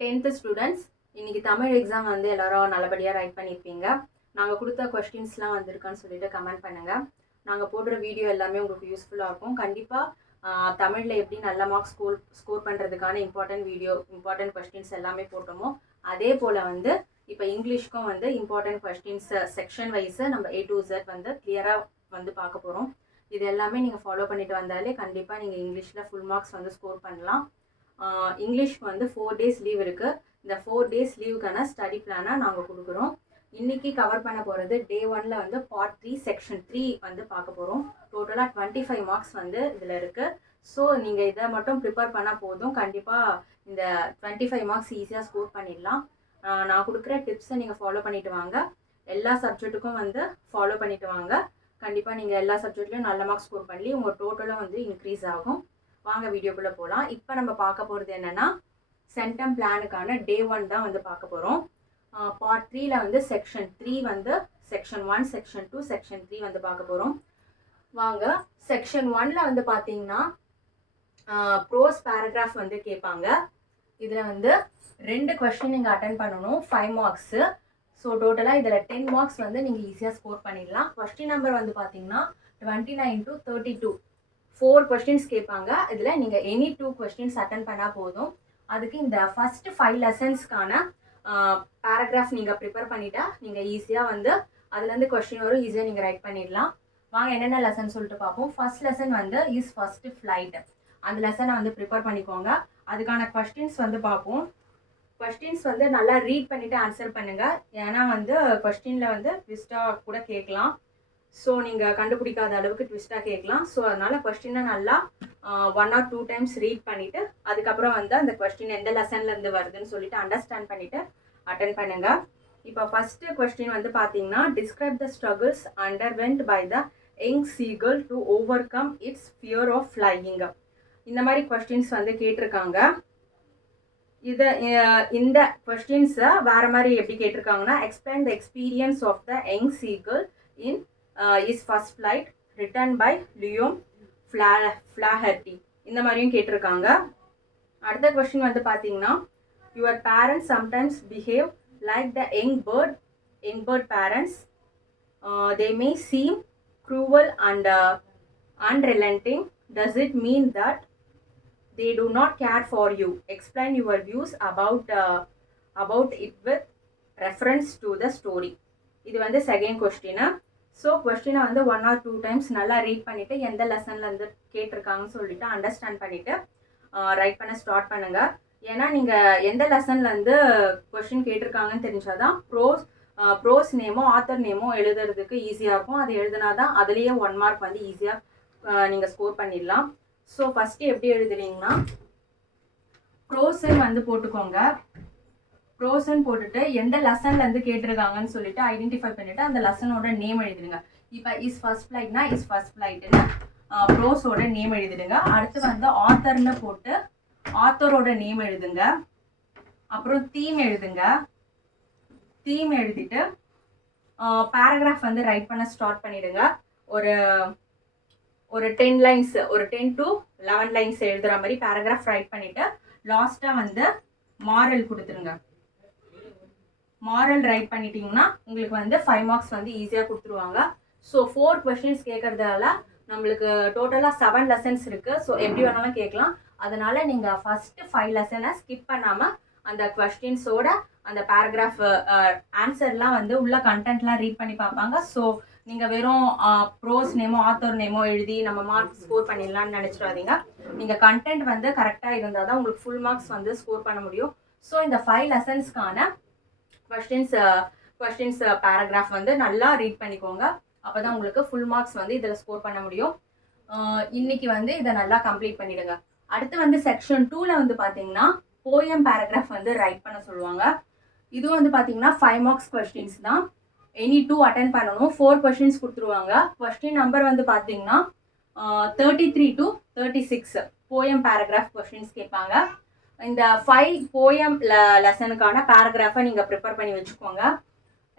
10th students, இன்னைக்கு Tamil exam வந்து எல்லாரும் நல்லபடியாக ரைட் பண்ணியிருப்பீங்க. நாங்கள் கொடுத்த கொஸ்டின்ஸ்லாம் வந்திருக்கான்னு சொல்லிட்டு கமெண்ட் பண்ணுங்கள். நாங்கள் போடுற வீடியோ எல்லாமே உங்களுக்கு யூஸ்ஃபுல்லாக இருக்கும். கண்டிப்பாக தமிழில் எப்படி நல்ல மார்க்ஸ் ஸ்கோர் பண்ணுறதுக்கான இம்பார்ட்டன்ட் கொஸ்டின்ஸ் எல்லாமே போட்டோமோ அதே போல் வந்து இப்போ இங்கிலீஷ்க்கும் வந்து இம்பார்ட்டன்ட் கொஸ்டின்ஸ் செக்ஷன் வைஸு நம்ம A to Z வந்து கிளியராக வந்து பார்க்க போகிறோம். இது எல்லாமே நீங்கள் ஃபாலோ பண்ணிட்டு வந்தாலே கண்டிப்பாக நீங்கள் இங்கிலீஷில் ஃபுல் மார்க்ஸ் வந்து ஸ்கோர் பண்ணலாம். இங்கிலீஷ்க்கு வந்து 4 days லீவ் இருக்குது. இந்த 4 days லீவுக்கான ஸ்டடி பிளானை நாங்கள் கொடுக்குறோம். இன்றைக்கி கவர் பண்ண போகிறது Day 1ல் வந்து Part 3 Section 3 வந்து பார்க்க போகிறோம். டோட்டலாக 25 மார்க்ஸ் வந்து இதில் இருக்குது. ஸோ நீங்கள் இதை மட்டும் ப்ரிப்பேர் பண்ணால் போதும். கண்டிப்பாக இந்த 25 மார்க்ஸ் ஈஸியாக ஸ்கோர் பண்ணிடலாம். நான் கொடுக்குற டிப்ஸை நீங்கள் ஃபாலோ பண்ணிவிட்டு வாங்க. எல்லா சப்ஜெக்ட்டுக்கும் வந்து ஃபாலோ பண்ணிவிட்டு வாங்க. கண்டிப்பாக நீங்கள் எல்லா சப்ஜெக்ட்லையும் நல்ல மார்க்ஸ் ஸ்கோர் பண்ணி உங்கள் டோட்டலாக வந்து இன்க்ரீஸ் ஆகும். வாங்க வீடியோக்குள்ளே போகலாம். இப்போ நம்ம பார்க்க போகிறது என்னென்னா சென்டம் பிளானுக்கான Day 1 தான் வந்து பார்க்க போகிறோம். Part 3ல் வந்து Section 3 வந்து Section 1, Section 2, Section 3 வந்து பார்க்க போகிறோம். வாங்க Section 1ல் வந்து பார்த்தீங்கன்னா ப்ரோஸ் பேராகிராஃப் வந்து கேட்பாங்க. இதில் வந்து 2 கொஸ்டின் நீங்கள் அட்டன் பண்ணணும், 5 மார்க்ஸு. ஸோ டோட்டலாக இதில் 10 மார்க்ஸ் வந்து நீங்கள் ஈஸியாக ஸ்கோர் பண்ணிடலாம். கொஸ்டின் நம்பர் வந்து பார்த்தீங்கன்னா 29 to 32 4 கொஸ்டின்ஸ் கேட்பாங்க. இதில் நீங்கள் எனி 2 கொஸ்டின்ஸ் அட்டன் பண்ணால் போதும். அதுக்கு இந்த ஃபஸ்ட்டு 5 லெசன்ஸ்க்கான பேராகிராஃப் நீங்கள் ப்ரிப்பேர் பண்ணிட்டா நீங்கள் ஈஸியாக வந்து அதுலேருந்து கொஸ்டின் வரும், ஈஸியாக நீங்கள் ரைட் பண்ணிடலாம். வாங்க என்னென்ன லெசன் சொல்லிட்டு பார்ப்போம். ஃபர்ஸ்ட் லெசன் வந்து இஸ் ஃபஸ்ட்டு ஃப்ளைட். அந்த லெசனை வந்து ப்ரிப்பேர் பண்ணிக்கோங்க. அதுக்கான கொஸ்டின்ஸ் வந்து பார்ப்போம். கொஸ்டின்ஸ் வந்து நல்லா ரீட் பண்ணிவிட்டு ஆன்சர் பண்ணுங்கள். ஏன்னா வந்து கொஸ்டினில் வந்து ட்விஸ்ட்டாக கூட கேட்கலாம். ஸோ நீங்கள் கண்டுபிடிக்காத அளவுக்கு ட்விஸ்ட்டாக கேட்கலாம். ஸோ அதனால் கொஸ்டினை நல்லா 1 or 2 times ரீட் பண்ணிவிட்டு அதுக்கப்புறம் வந்து அந்த கொஸ்டின் எந்த லெசன்லேருந்து வருதுன்னு சொல்லிட்டு அண்டர்ஸ்டாண்ட் பண்ணிவிட்டு அட்டன் பண்ணுங்கள். இப்போ ஃபஸ்ட்டு கொஸ்டின் வந்து பார்த்தீங்கன்னா describe the struggles underwent by the young seagull to overcome its fear of flying. இந்த மாதிரி கொஸ்டின்ஸ் வந்து கேட்டிருக்காங்க. இந்த கொஸ்டின்ஸை வேறு மாதிரி எப்படி கேட்டிருக்காங்கன்னா explain the experience of the young seagull in his first flight written by Liam Flaherty. இந்த மாதிரியும் கேட்டிருக்காங்க. அடுத்த கொஸ்டின் வந்து பார்த்தீங்கன்னா your parents sometimes behave like the young bird parents. They may seem cruel and unrelenting. Does it mean that they do not care for you? Explain your views about it with reference to the story. இது வந்து second question. So கொஸ்டினை வந்து 1 or 2 times நல்லா read பண்ணிவிட்டு எந்த லெசன்லேருந்து கேட்டிருக்காங்கன்னு சொல்லிட்டு understand பண்ணிவிட்டு right பண்ண ஸ்டார்ட் பண்ணுங்கள். ஏன்னா நீங்கள் எந்த லெசன்லேருந்து கொஸ்டின் கேட்டிருக்காங்கன்னு தெரிஞ்சால் தான் ப்ரோஸ் நேமோ ஆத்தர் நேமோ எழுதுறதுக்கு ஈஸியாக இருக்கும். அது எழுதுனா தான் அதுலேயே 1 mark வந்து ஈஸியாக நீங்கள் ஸ்கோர் பண்ணிடலாம். ஸோ ஃபஸ்ட்டு எப்படி எழுதுறீங்கன்னா ப்ரோஸ்ன்னு வந்து போட்டுக்கோங்க. ப்ரோஸ்ன்னு போட்டுட்டு எந்த லெசன்லேருந்து கேட்டிருக்காங்கன்னு சொல்லிட்டு ஐடென்டிஃபை பண்ணிவிட்டு அந்த லெசனோட நேம் எழுதிடுங்க. இப்போ இஸ் ஃபர்ஸ்ட் ஃப்ளைட்னா இஸ் ஃபர்ஸ்ட் ஃப்ளைட்டுன்னு ப்ரோஸோட நேம் எழுதிடுங்க. அடுத்து வந்து ஆத்தர்னு போட்டு ஆத்தரோட நேம் எழுதுங்க. அப்புறம் தீம் எழுதுங்க. தீம் எழுதிட்டு பேராகிராஃப் வந்து ரைட் பண்ண ஸ்டார்ட் பண்ணிவிடுங்க. ஒரு 10 lines, ஒரு 10 to 11 lines எழுதுகிற மாதிரி பேராகிராஃப் ரைட் பண்ணிவிட்டு லாஸ்ட்டாக வந்து மாரல் கொடுத்துருங்க. மாரல் ரைட் பண்ணிட்டீங்கன்னா உங்களுக்கு வந்து 5 marks வந்து ஈஸியாக கொடுத்துருவாங்க. ஸோ 4 questions கேட்குறதால நம்மளுக்கு டோட்டலாக 7 lessons இருக்குது. ஸோ எப்படி வேணாலும் கேட்கலாம். அதனால் நீங்கள் ஃபஸ்ட்டு 5 lessons ஸ்கிப் பண்ணாமல் அந்த கொஸ்டின்ஸோட அந்த பேராகிராஃப் ஆன்சர்லாம் வந்து உள்ள கண்டென்ட்லாம் ரீட் பண்ணி பார்ப்பாங்க. ஸோ நீங்கள் வெறும் ப்ரோஸ் நேமோ ஆத்தர் நேமோ எழுதி நம்ம மார்க்ஸ் ஸ்கோர் பண்ணிடலான்னு நினச்சிடாதீங்க. நீங்கள் கண்டென்ட் வந்து கரெக்டாக இருந்தால் தான் உங்களுக்கு ஃபுல் மார்க்ஸ் வந்து ஸ்கோர் பண்ண முடியும். ஸோ இந்த 5 lessonsக்கான கொஸ்டின்ஸ் பேராகிராஃப் வந்து நல்லா ரீட் பண்ணிக்கோங்க. அப்போ தான் உங்களுக்கு ஃபுல் மார்க்ஸ் வந்து இதில் ஸ்கோர் பண்ண முடியும். இன்னைக்கு வந்து இதை நல்லா கம்ப்ளீட் பண்ணிவிடுங்க. அடுத்து வந்து Section 2ல் வந்து பார்த்தீங்கன்னா போயம் பேராகிராஃப் வந்து ரைட் பண்ண சொல்லுவாங்க. இது வந்து பார்த்தீங்கன்னா 5 marks கொஸ்டின்ஸ் தான். எனி 2 அட்டன் பண்ணணும். 4 questions கொடுத்துருவாங்க. கொஸ்டின் நம்பர் வந்து பார்த்தீங்கன்னா 33 to 36 போயம் பேராகிராஃப் கொஸ்டின்ஸ் கேட்பாங்க. இந்த 5 போயம் லெசனுக்கான பேராகிராஃபை நீங்கள் ப்ரிப்பேர் பண்ணி வச்சுக்கோங்க.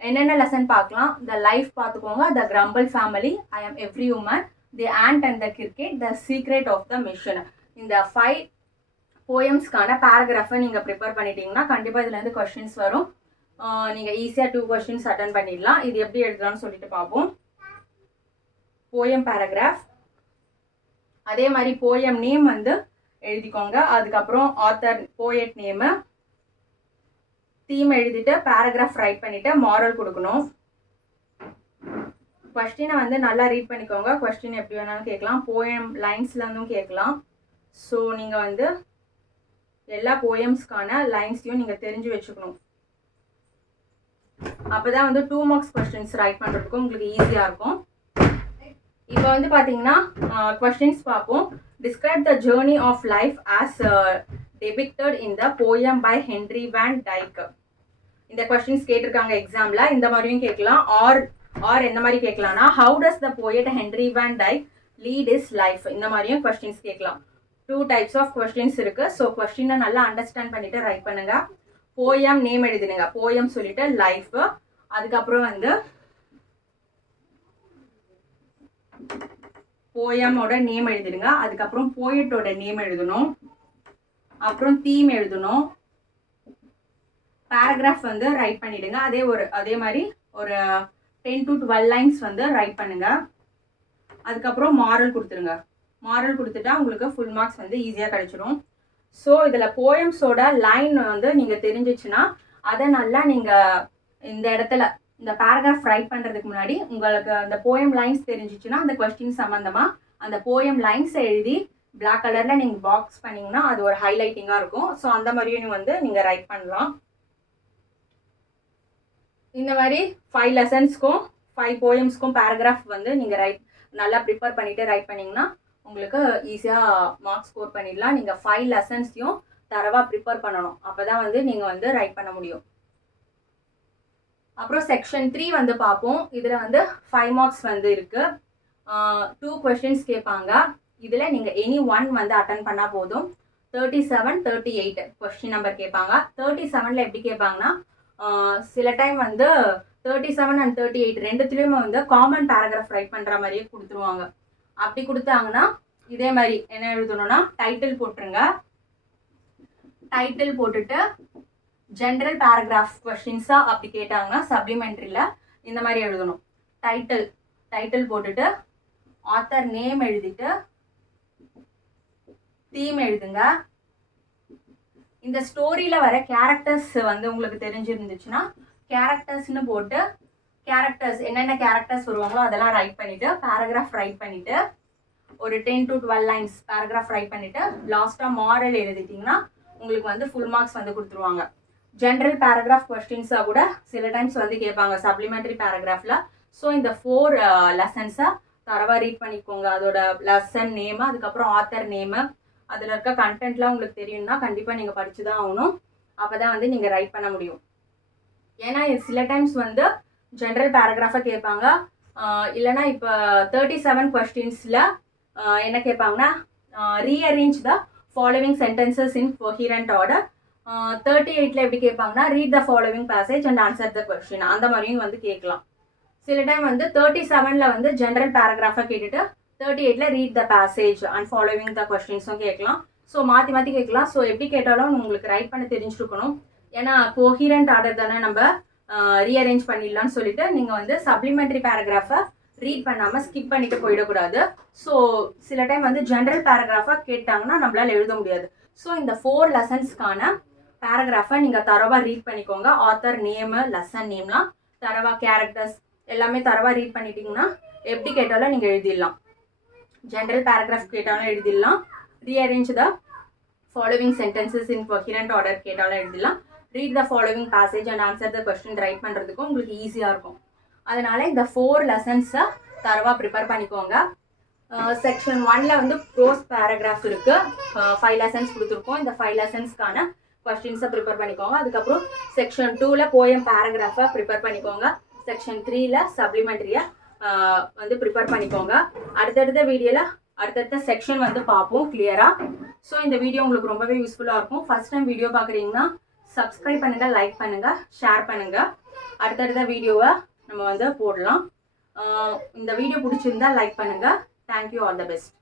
என்னென்ன லெசன் பார்க்கலாம். த லைஃப் பார்த்துக்கோங்க. த crumble family, I am every woman, the ant and the cricket, the secret of the mission. இந்த 5 போயம்ஸ்க்கான பேராகிராஃபை நீங்கள் ப்ரிப்பேர் பண்ணிட்டீங்கன்னா கண்டிப்பாக இதுலேருந்து கொஸ்டின்ஸ் வரும். நீங்கள் ஈஸியாக 2 கொஸ்டின்ஸ் அட்டன் பண்ணிடலாம். இது எப்படி எழுதலாம்னு சொல்லிட்டு பார்ப்போம். போயம் பேராகிராஃப், அதே மாதிரி போயம் நேம் வந்து எழுதிக்கோங்க. அதுக்கப்புறம் ஆத்தர் போயட் நேமு, தீம் எழுதிட்டு பேராகிராஃப் ரைட் பண்ணிவிட்டு மாரல் கொடுக்கணும். கொஸ்டினை வந்து நல்லா ரீட் பண்ணிக்கோங்க. கொஸ்டின் எப்படி வேணாலும் கேட்கலாம், போயம் லைன்ஸ்லேருந்தும் கேட்கலாம். ஸோ நீங்கள் வந்து எல்லா போயம்ஸ்க்கான லைன்ஸையும் நீங்கள் தெரிஞ்சு வச்சுக்கணும். அப்போ தான் வந்து 2 மார்க்ஸ் கொஸ்டின்ஸ் ரைட் பண்ணுறதுக்கும் உங்களுக்கு ஈஸியாக இருக்கும். இப்போ வந்து பார்த்தீங்கன்னா கொஸ்டின்ஸ் பார்ப்போம். Describe the journey of life as depicted in the poem by Henry Van Dyke. இந்த கொஸ்டின்ஸ் கேட்டிருக்காங்க எக்ஸாமில். இந்த மாதிரியும் கேட்கலாம். ஆர் எந்த மாதிரி கேட்கலாம்னா, how does the poet Henry Van Dyke lead his life, இந்த மாதிரியும் கொஸ்டின்ஸ் கேட்கலாம். 2 டைப்ஸ் ஆஃப் கொஸ்டின்ஸ் இருக்கு. ஸோ கொஸ்டினை நல்லா அண்டர்ஸ்டாண்ட் பண்ணிட்டு ரைட் பண்ணுங்க. போயம் நேம் எழுதுனுங்க. போயம் சொல்லிட்டு லைஃப், அதுக்கப்புறம் வந்து போயமோட நேம் எழுதிடுங்க. அதுக்கப்புறம் போயட்டோட நேம் எழுதணும். அப்புறம் தீம் எழுதணும். பேராகிராஃப் வந்து ரைட் பண்ணிடுங்க. அதே மாதிரி ஒரு 10 to 12 லைன்ஸ் வந்து ரைட் பண்ணுங்க. அதுக்கப்புறம் மாரல் கொடுத்துருங்க. மாரல் கொடுத்துட்டா உங்களுக்கு ஃபுல் மார்க்ஸ் வந்து ஈஸியாக கிடைச்சிடும். ஸோ இதில் போயம்ஸோட லைன் வந்து நீங்கள் தெரிஞ்சிச்சுன்னா அதை நல்லா நீங்கள் இந்த இடத்துல இந்த பேராகிராஃப் ரைட் பண்ணுறதுக்கு முன்னாடி உங்களுக்கு அந்த போயம் லைன்ஸ் தெரிஞ்சிச்சுன்னா அந்த கொஸ்டின் சம்மந்தமாக அந்த போயம் லைன்ஸை எழுதி பிளாக் கலரில் நீங்கள் பாக்ஸ் பண்ணிங்கன்னா அது ஒரு ஹைலைட்டிங்காக இருக்கும். ஸோ அந்த மாதிரியும் வந்து நீங்கள் ரைட் பண்ணலாம். இந்த மாதிரி 5 லெசன்ஸ்க்கும் 5 போயம்ஸ்க்கும் பேராகிராஃப் வந்து நீங்கள் நல்லா ப்ரிப்பேர் பண்ணிவிட்டு ரைட் பண்ணிங்கன்னா உங்களுக்கு ஈஸியாக மார்க்ஸ் ஸ்கோர் பண்ணிடலாம். நீங்கள் 5 லெசன்ஸையும் தரவாக ப்ரிப்பேர் பண்ணணும். அப்போ தான் வந்து நீங்கள் வந்து ரைட் பண்ண முடியும். அப்புறம் செக்ஷன் 3 வந்து பார்ப்போம். இதில் வந்து 5 மார்க்ஸ் வந்து இருக்குது. 2 கொஸ்டின்ஸ் கேட்பாங்க. இதில் நீங்கள் எனி 1 வந்து அட்டன் பண்ணால் போதும். 37, 38 கொஸ்டின் நம்பர் கேட்பாங்க. 37ல் எப்படி கேட்பாங்கன்னா, சில டைம் வந்து 37 and 38 ரெண்டுத்துலேயுமே வந்து காமன் பேராகிராஃப் ரைட் பண்ணுற மாதிரியே கொடுத்துருவாங்க. அப்படி கொடுத்தாங்கன்னா இதே மாதிரி என்ன எழுதணும்னா, டைட்டில் போட்டுருங்க. டைட்டில் போட்டுட்டு ஜென்ரல் பேராகிராஃப் கொஸ்டின்ஸாக அப்படி கேட்டாங்கன்னா சப்ளிமெண்ட்ரியில் இந்த மாதிரி எழுதணும். டைட்டில் போட்டுட்டு ஆத்தர் நேம் எழுதிட்டு தீம் எழுதுங்க. இந்த ஸ்டோரியில் வர கேரக்டர்ஸ் வந்து உங்களுக்கு தெரிஞ்சிருந்துச்சுன்னா கேரக்டர்ஸ்னு போட்டு கேரக்டர்ஸ் என்னென்ன கேரக்டர்ஸ் வருவாங்களோ அதெல்லாம் ரைட் பண்ணிவிட்டு பேராகிராஃப் ரைட் பண்ணிவிட்டு ஒரு 10 to 12 லைன்ஸ் பேராகிராஃப் ரைட் பண்ணிவிட்டு லாஸ்ட்டாக மாரல் எழுதிட்டிங்கன்னா உங்களுக்கு வந்து ஃபுல் மார்க்ஸ் வந்து கொடுத்துருவாங்க. ஜென்ரல் பேராகிராஃப் கொஸ்டின்ஸாக கூட சில டைம்ஸ் வந்து கேட்பாங்க சப்ளிமெண்ட்ரி பேராகிராஃபில். ஸோ இந்த 4 லெசன்ஸை தரவாக ரீட் பண்ணிக்கோங்க. அதோட லெசன் நேமு, அதுக்கப்புறம் ஆத்தர் நேமு, அதில் இருக்க கண்டென்ட்லாம் உங்களுக்கு தெரியும்னா கண்டிப்பாக நீங்கள் படித்து தான் ஆகணும். அப்போ தான் வந்து நீங்கள் ரைட் பண்ண முடியும். ஏன்னா சில டைம்ஸ் வந்து ஜென்ரல் பேராகிராஃபை கேட்பாங்க. இல்லைனா இப்போ 37 கொஸ்டின்ஸில் என்ன கேட்பாங்கன்னா, rearrange the following sentences in coherent order. 38ல் எப்படி கேட்பாங்கன்னா, read the following passage and answer the question, அந்த மாதிரியும் வந்து கேட்கலாம். சில டைம் வந்து 37ல் வந்து ஜென்ரல் பேராகிராஃபை கேட்டுட்டு 38ல் read the passage and following the கொஸ்டின்ஸும் கேட்கலாம். ஸோ மாற்றி கேட்கலாம். ஸோ எப்படி கேட்டாலும் உங்களுக்கு ரைட் பண்ண தெரிஞ்சிருக்கணும். ஏன்னா கோஹிரண்ட் ஆர்டர் தானே, நம்ம ரீஅரேஞ்ச் பண்ணிடலான்னு சொல்லிட்டு நீங்கள் வந்து சப்ளிமெண்ட்ரி பேராகிராஃபை ரீட் பண்ணாமல் ஸ்கிப் பண்ணிட்டு போயிடக்கூடாது. ஸோ சில டைம் வந்து ஜென்ரல் பேராகிராஃபாக கேட்டாங்கன்னா நம்மளால் எழுத முடியாது. ஸோ இந்த 4 லெசன்ஸ்க்கான பேராகிராஃபை நீங்கள் தரவாக ரீட் பண்ணிக்கோங்க. ஆத்தர் நேமு, லெசன் நேம்லாம் தரவாக, கேரக்டர்ஸ் எல்லாமே தரவாக ரீட் பண்ணிட்டீங்கன்னா எப்படி கேட்டாலும் நீங்கள் எழுதிடலாம். ஜென்ரல் பேராகிராஃப் கேட்டாலும் எழுதிடலாம். Rearrange the following sentences in coherent order கேட்டாலும் எழுதிடலாம். Read the following passage and answer the question write பண்ணுறதுக்கும் உங்களுக்கு ஈஸியாக இருக்கும். அதனால் இந்த 4 லெசன்ஸை தரவாக ப்ரிப்பேர் பண்ணிக்கோங்க. செக்ஷன் 1ல் வந்து ப்ரோஸ் பேராகிராஃப் இருக்குது. 5 லெசன்ஸ் கொடுத்துருக்கோம். இந்த 5 லெசன்ஸ்க்கான கொஸ்டின்ஸை ப்ரிப்பேர் பண்ணிக்கோங்க. அதுக்கப்புறம் செக்ஷன் 2ல் போயம் பேராகிராஃபை ப்ரிப்பேர் பண்ணிக்கோங்க. செக்ஷன் 3ல் சப்ளிமெண்ட்ரியை வந்து ப்ரிப்பேர் பண்ணிக்கோங்க. அடுத்தடுத்த வீடியோவில் அடுத்தடுத்த செக்ஷன் வந்து பார்ப்போம் கிளியராக. ஸோ இந்த வீடியோ உங்களுக்கு ரொம்பவே யூஸ்ஃபுல்லாக இருக்கும். ஃபஸ்ட் டைம் வீடியோ பார்க்குறீங்கன்னா சப்ஸ்கிரைப் பண்ணுங்கள், லைக் பண்ணுங்கள், ஷேர் பண்ணுங்கள். அடுத்தடுத்த வீடியோவை நம்ம வந்து போடலாம். இந்த வீடியோ பிடிச்சிருந்தா லைக் பண்ணுங்கள். Thank you, all the best.